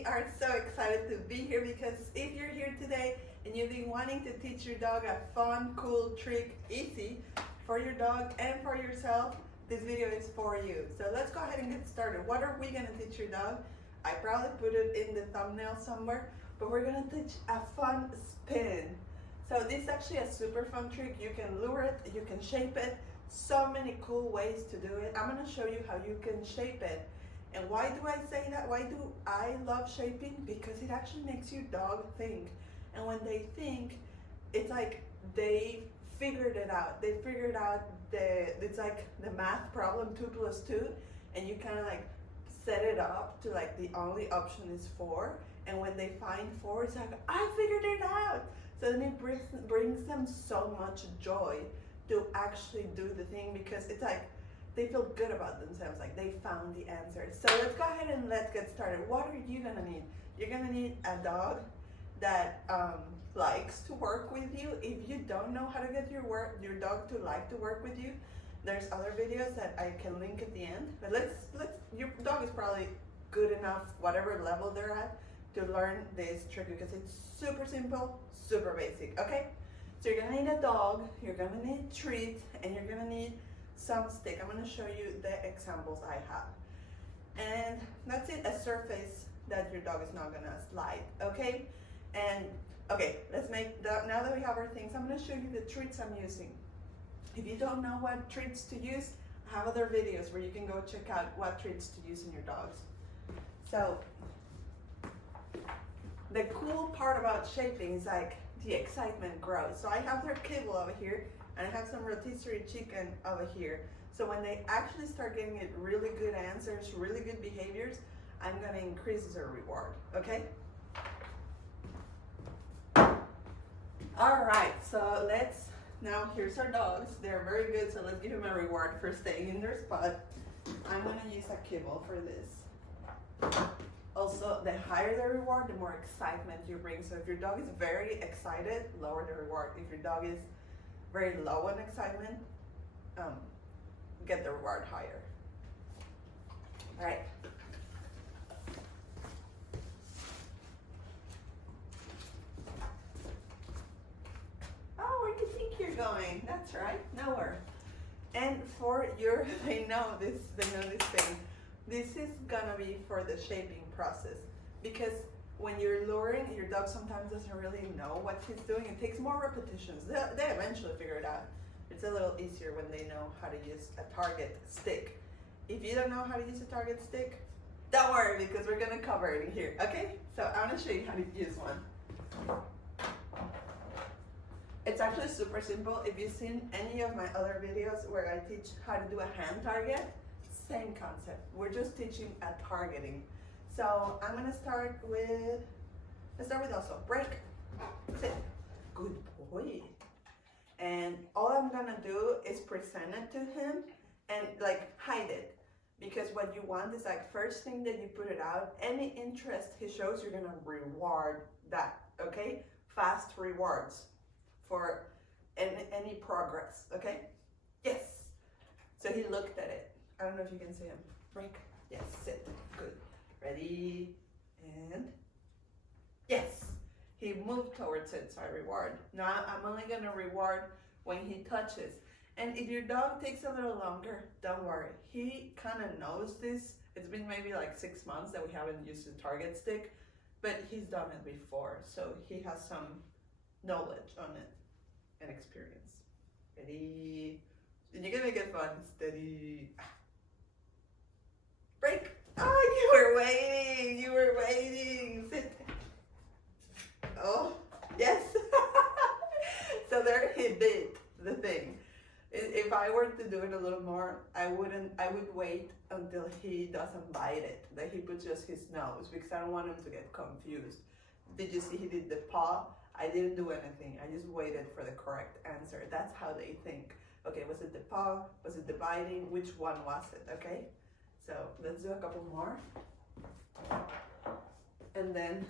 We are so excited to be here because if you're here today and you've been wanting to teach your dog a fun, cool trick, easy for your dog and for yourself, this video is for you. So let's go ahead and get started. What are we going to teach your dog? I probably put it in the thumbnail somewhere, but we're going to teach a fun spin. So this is actually a super fun trick. You can lure it, you can shape it, so many cool ways to do it. I'm going to show you how you can shape it. And why do I say that? Why do I love shaping? Because it actually makes your dog think. And when they think, it's like they figured it out. They figured out it's like the math problem 2 + 2, and you kind of like set it up to like the only option is 4. And when they find 4, it's like, I figured it out. So then it brings them so much joy to actually do the thing, because it's like they feel good about themselves, like they found the answer. So let's go ahead and let's get started. What are you gonna need? You're gonna need a dog that likes to work with you. If you don't know how to get your dog to like to work with you, there's other videos that I can link at the end. But your dog is probably good enough, whatever level they're at, to learn this trick, because it's super simple, super basic. Okay, so you're gonna need a dog, you're gonna need treats, and you're gonna need some stick. I'm going to show you the examples I have. And that's it, a surface that your dog is not going to slide, okay? And okay, let's make that. Now that we have our things, I'm going to show you the treats I'm using. If you don't know what treats to use, I have other videos where you can go check out what treats to use in your dogs. So the cool part about shaping is like the excitement grows. So I have their kibble over here, and I have some rotisserie chicken over here. So when they actually start getting it really good answers, really good behaviors, I'm gonna increase their reward, okay? All right, so now here's our dogs. They're very good, so let's give them a reward for staying in their spot. I'm gonna use a kibble for this. Also, the higher the reward, the more excitement you bring. So if your dog is very excited, lower the reward. If your dog is very low on excitement, get the reward higher. All right. Oh, where do you think you're going? That's right, nowhere. And they know this thing. This is gonna be for the shaping process, because when you're luring, your dog sometimes doesn't really know what he's doing. It takes more repetitions. They eventually figure it out. It's a little easier when they know how to use a target stick. If you don't know how to use a target stick, don't worry, because we're gonna cover it in here, okay? So I'm gonna show you how to use one. It's actually super simple. If you've seen any of my other videos where I teach how to do a hand target, same concept. We're just teaching a targeting. So I'm gonna start with also break, sit, good boy. And all I'm gonna do is present it to him and like hide it, because what you want is like first thing that you put it out, any interest he shows, you're gonna reward that, okay? Fast rewards for any progress, okay? Yes. So he looked at it. I don't know if you can see him. Break, yes, sit, good. Ready, and yes, he moved towards it, so I reward. Now I'm only gonna reward when he touches. And if your dog takes a little longer, don't worry. He kind of knows this. It's been maybe like 6 months that we haven't used the target stick, but he's done it before, so he has some knowledge on it and experience. Ready, and you're gonna make it fun. Steady. Break. Oh, you were waiting. Sit. Oh, yes. So there he bit the thing. If I were to do it a little more, I would wait until he doesn't bite it, that he puts just his nose, because I don't want him to get confused. Did you see he did the paw? I didn't do anything. I just waited for the correct answer. That's how they think. Okay, was it the paw? Was it the biting? Which one was it? Okay? So let's do a couple more. And then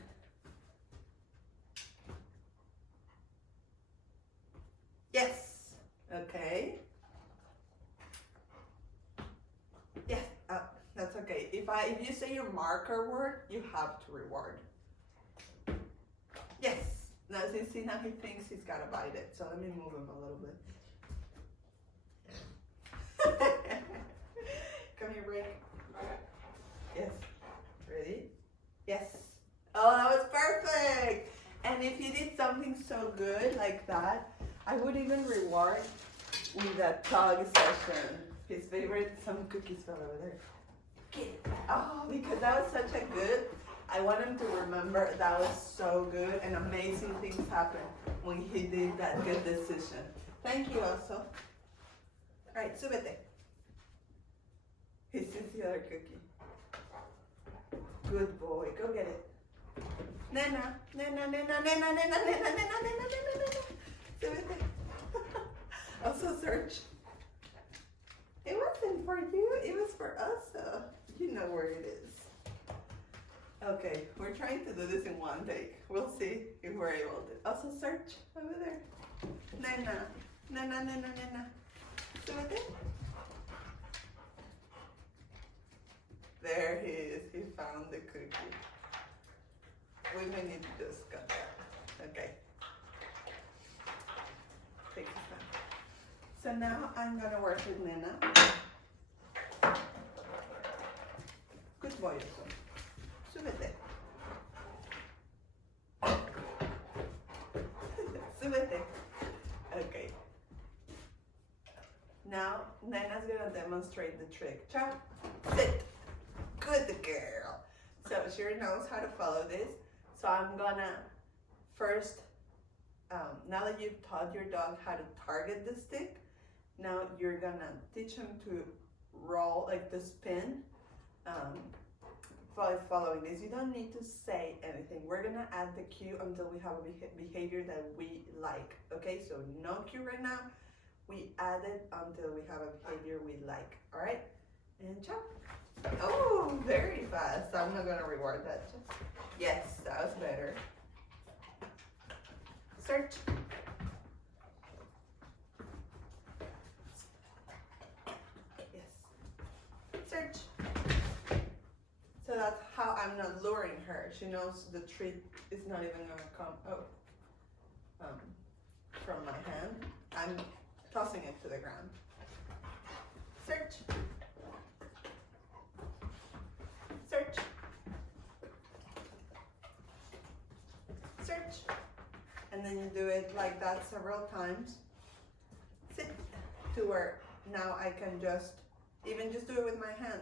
yes. Okay. Yes. That's okay. if you say your marker word, you have to reward. Yes. Now see now he thinks he's gotta bite it. So let me move him a little bit. Come here, Rick. Yes. Ready? Yes. Oh, that was perfect. And if you did something so good like that, I would even reward with a tug session. His favorite, some cookies fell over there. Get it back. Oh, because that was such a good, I want him to remember that was so good and amazing things happened when he did that good decision. Thank you also. All right, súbete. He sees the other cookie. Good boy, go get it. Nena, nena, nena, nena, nena, nena, nena, nena, nena, nena. Súbete. Also search. It wasn't for you, it was for us. You know where it is. Okay, we're trying to do this in one take. We'll see if we're able to. Also search over there. Nena, nena, nena, nena. Súbete. There he is. He found the cookie. We may need to just cut that. Okay. Take this one. So now I'm gonna work with Nena. Good boy. Súbete. Súbete. Okay. Now Nena's gonna demonstrate the trick. Ciao. Sit. Good girl. So she knows how to follow this. So I'm gonna first, now that you've taught your dog how to target the stick, now you're gonna teach him to roll, like to spin, by following this. You don't need to say anything. We're gonna add the cue until we have a behavior that we like. Okay, so no cue right now. We add it until we have a behavior we like. All right, and ciao. Oh, very fast. I'm not gonna reward that. Yes, that was better. Search. Yes. Search. So that's how I'm not luring her. She knows the treat is not even gonna come from my hand. I'm tossing it to the ground. Search. Search. Search. And then you do it like that several times. Sit to where now I can just even just do it with my hand.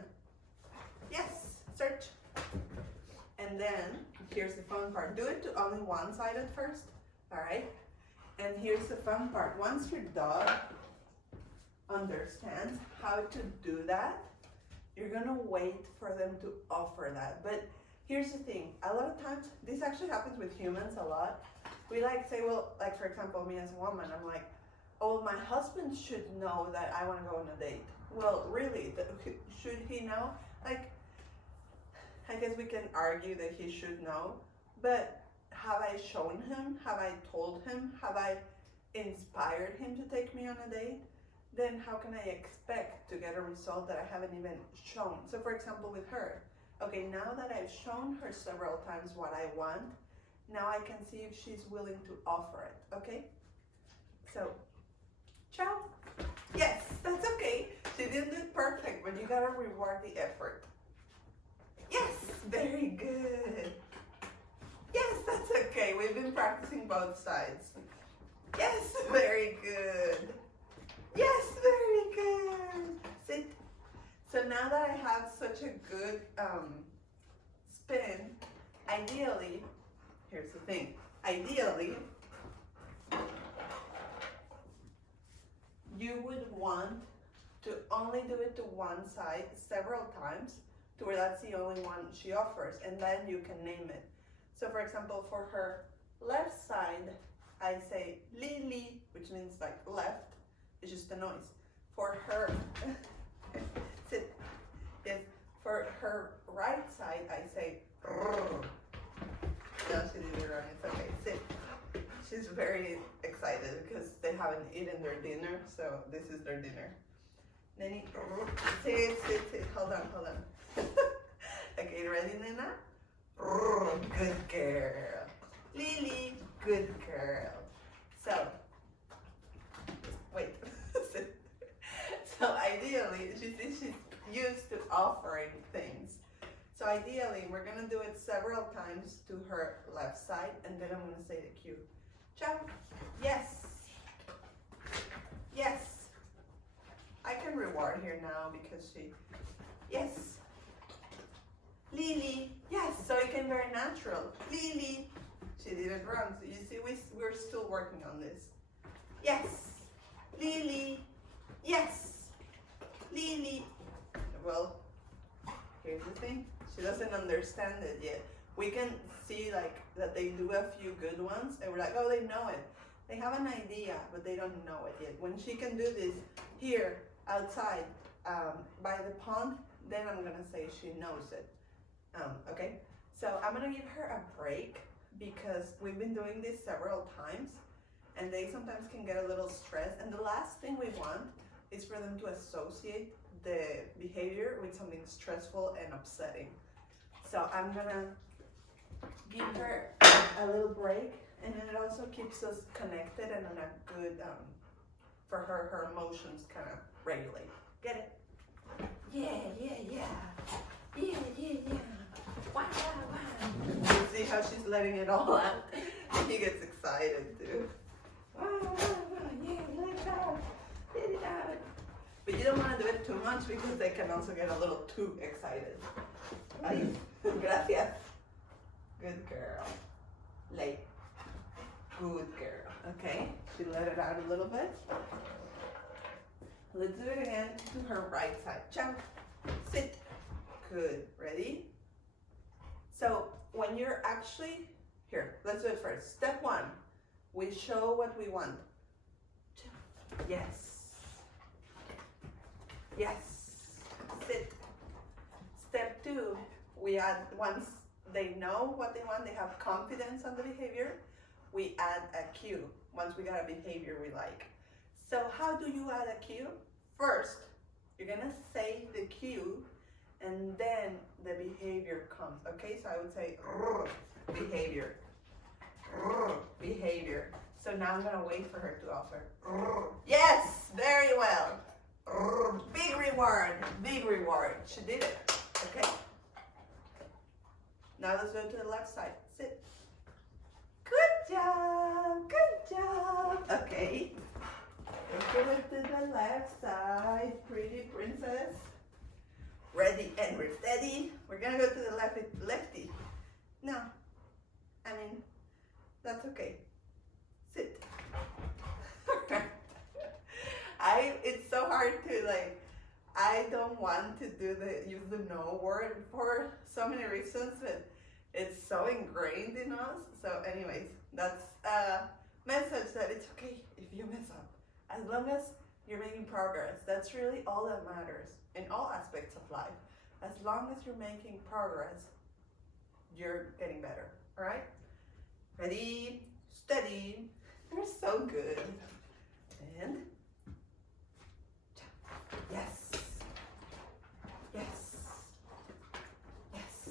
Yes, search. And then here's the fun part. Do it to only one side at first. All right. And here's the fun part. Once your dog understands how to do that, you're gonna wait for them to offer that. But here's the thing, a lot of times, this actually happens with humans a lot. We like say, well, like for example, me as a woman, I'm like, oh, my husband should know that I wanna go on a date. Well, really, should he know? Like, I guess we can argue that he should know, but have I shown him? Have I told him? Have I inspired him to take me on a date? Then how can I expect to get a result that I haven't even shown? So for example, with her, okay, now that I've shown her several times what I want, now I can see if she's willing to offer it, okay? So, ciao. Yes, that's okay. She didn't do it perfect, but you gotta reward the effort. Yes, very good. Yes, that's okay. We've been practicing both sides. Yes, very good. Yes, very good. Sit. So now that I have such a good spin, ideally, here's the thing. Ideally, you would want to only do it to one side several times to where that's the only one she offers, and then you can name it. So for example, for her left side, I say Lily, which means like left. It's just a noise. For her, sit. Yes. For her right side, I say. No, she did it wrong. It's okay. Sit. She's very excited because they haven't eaten their dinner, so this is their dinner. Nenny, sit. Hold on. Okay, ready, Nina? Good girl. Lily, good girl. So, wait. So ideally, she's used to offering things. So ideally, we're gonna do it several times to her left side, and then I'm gonna say the cue. Jump. Yes. Yes. I can reward here now because she, yes. Lily, yes. So it came very natural. Lily. She did it wrong. So you see, we're still working on this. Yes. Lily. Yes. Lily. Well, here's the thing. She doesn't understand it yet. We can see like that they do a few good ones and we're like, oh, they know it. They have an idea, but they don't know it yet. When she can do this here, outside, by the pond, then I'm gonna say she knows it. Okay? So I'm gonna give her a break because we've been doing this several times and they sometimes can get a little stressed. And the last thing we want is for them to associate the behavior with something stressful and upsetting. So I'm gonna give her a little break, and then it also keeps us connected and on a good, for her emotions kind of regulate. Get it? Yeah, yeah, yeah. Yeah, yeah, yeah. Wow, wow, wow. You see how she's letting it all out? He gets excited too. Wow, wow, wow. Yeah, let it out. Let it out. But you don't want to do it too much because they can also get a little too excited. Ay, gracias. Good girl. Late. Good girl. Okay, she let it out a little bit. Let's do it again to her right side. Jump. Sit. Good. Ready? So when you're actually, here, let's do it first. Step one, we show what we want. Yes. Yes. Sit. Step two, we add, once they know what they want, they have confidence on the behavior, we add a cue once we got a behavior we like. So how do you add a cue? First, you're gonna say the cue and then the behavior comes. Okay, so I would say behavior, behavior. So now I'm gonna wait for her to offer. Yes, very well. Big reward, big reward. She did it. Okay. Now let's go to the left side. Sit. Good job, good job. Okay. Let's go to the left side, pretty princess. Ready and we're steady. We're gonna go to the lefty. No, I mean, that's okay. Sit. It's so hard to like, I don't want to use the no word for so many reasons, but it's so ingrained in us. So anyways, that's a message that it's okay if you mess up. As long as you're making progress, that's really all that matters in all aspects of life. As long as you're making progress, you're getting better, all right? Ready, steady, you're so good. And yes, yes, yes.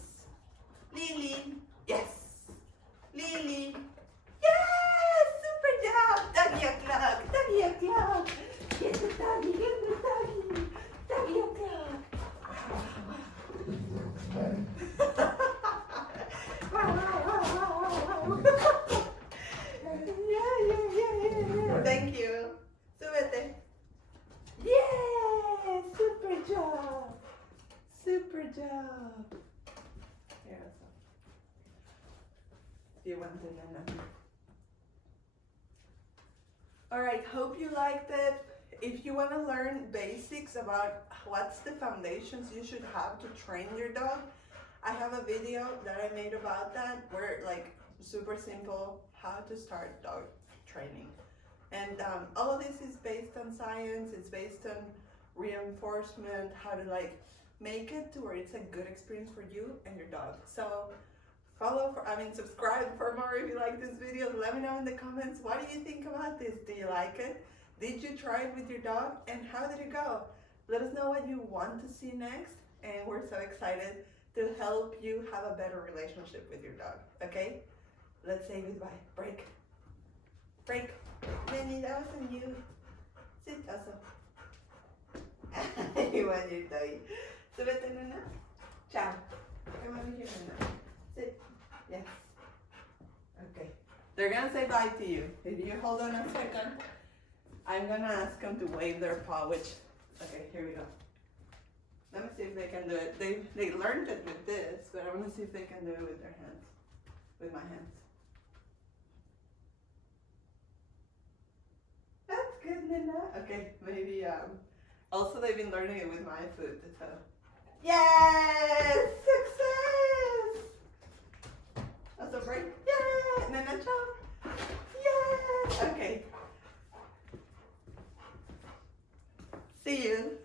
Lily, yes. Lily, yes, super job. Doggy o'clock, doggy o'clock. Get the doggy, get the doggy. Doggy o'clock. Yeah. Thank you. Súbete. Yeah, super job. Super job. Here, do you want to Nana? All right, hope you liked it. If you want to learn basics about what's the foundations you should have to train your dog, I have a video that I made about that where like super simple how to start dog training. And all of this is based on science, it's based on reinforcement, how to like make it to where it's a good experience for you and your dog. So subscribe for more if you like this video. Let me know in the comments, what do you think about this? Do you like it? Did you try it with your dog? And how did it go? Let us know what you want to see next. And we're so excited to help you have a better relationship with your dog. Okay? Let's say goodbye. Break. Break. Minnie, that wasn't you. Sit also. You want your doggy. Súbete, Nana. Ciao. Come over here, Nana. Sit. Yes. Okay. They're gonna say bye to you. If you hold on a second, I'm gonna ask them to wave their paw, which, okay, here we go. Let me see if they can do it. They learned it with this, but I wanna see if they can do it with their hands, with my hands. That's good, Nina. Okay, maybe, also they've been learning it with my foot, so. Yes! Success! Also break. Yeah! Nina, ciao. Yes! Okay. See you.